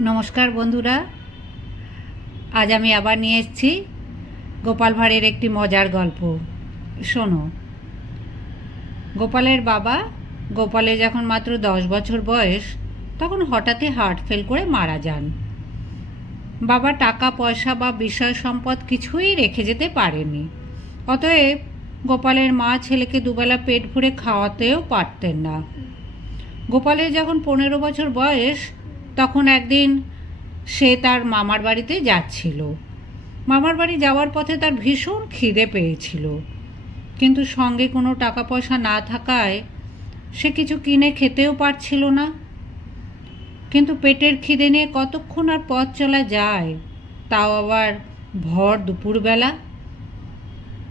নমস্কার বন্ধুরা। আজ আমি আবার নিয়ে এসেছি গোপাল ভাঁড়ের একটি মজার গল্প। শোনো, গোপালের বাবা গোপালে যখন মাত্র দশ বছর বয়স, তখন হঠাৎই হার্ট ফেল করে মারা যান। বাবা টাকা, পয়সা বা বিষয় সম্পদ কিছুই রেখে যেতে পারেনি অতএব গোপালের মা ছেলেকে দুবেলা পেট ভরে খাওয়াতেও পারতেন না। গোপালের যখন পনেরো বছর বয়স তখন একদিন সে তার মামার বাড়িতে যাচ্ছিল। মামার বাড়ি যাওয়ার পথে তার ভীষণ খিদে পেয়েছিল। কিন্তু সঙ্গে কোনো টাকা পয়সা না থাকায় সে কিছু কিনে খেতেও পারছিল না। কিন্তু পেটের খিদে নিয়ে কতক্ষণ আর পথ চলা যায়, তাও আবার ভর দুপুরবেলা।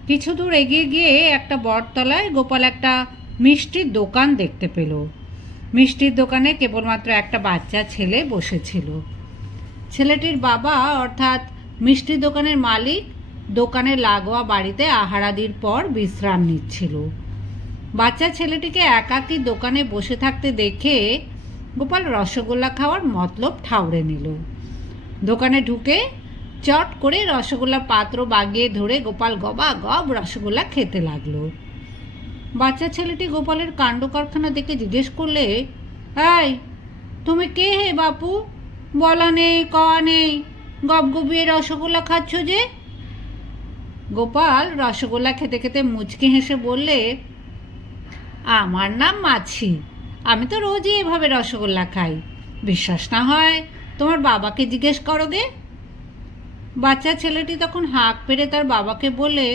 কিছু দূর এগিয়ে গিয়ে একটা বটতলায় গোপাল একটা মিষ্টির দোকান দেখতে পেল। মিষ্টির দোকানে কেবলমাত্র একটা বাচ্চা ছেলে বসেছিল। ছেলেটির বাবা, অর্থাৎ মিষ্টির দোকানের মালিক, দোকানে লাগোয়া বাড়িতে আহারাদির পর বিশ্রাম নিচ্ছিল। বাচ্চা ছেলেটিকে একাকী দোকানে বসে থাকতে দেখে গোপাল রসগোল্লা খাওয়ার মতলব ঠাউরে নিল। দোকানে ঢুকে চট করে রসগোল্লার পাত্র বাগিয়ে ধরে গোপাল গবা গব রসগোল্লা খেতে লাগল। বাচ্চা ছেলেটি গোপালের কাণ্ড কারখানা দেখে জিজ্ঞেস করলে, এই, তুমি কে হে বাপু? বলা নেই, কওয়া নেই। গপগপিয়ে রসগোল্লা খাচ্ছ যে? গোপাল রসগোল্লা খেতে খেতে মুচকি হেসে বললে, আমার নাম মাছি। আমি তো রোজই এভাবে রসগোল্লা খাই। বিশ্বাস না হয় তোমার বাবাকে জিজ্ঞেস করো গে? বাচ্চা ছেলেটি তখন হাঁক পেরে তার বাবাকে বলে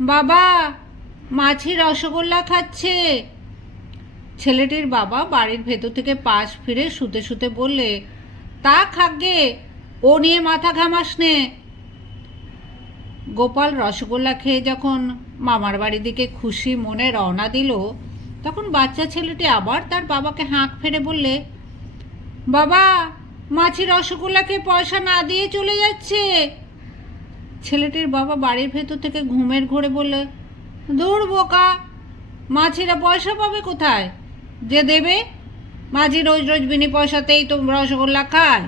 বাবা মাছি রসগোল্লা খাচ্ছে। ছেলেটির বাবা বাড়ির ভেতর থেকে পাশ ফিরে শুতে শুতে বললে, তা খাগে, ও নিয়ে মাথা ঘামাস নে। গোপাল রসগোল্লা খেয়ে যখন মামার বাড়ির দিকে খুশি মনে রওনা দিল, তখন বাচ্চা ছেলেটি আবার তার বাবাকে হাঁক ফেরে বললে, বাবা মাছি রসগোল্লাকে পয়সা না দিয়ে চলে যাচ্ছে। ছেলেটির বাবা বাড়ির ভেতর থেকে ঘুমের ঘোরে বললে দূর বোকা। মাছিরা পয়সা পাবে কোথায়? যে দেবে? মাঝি রোজ রোজ বিনি পয়সাতেই তো রসগোল্লা খায়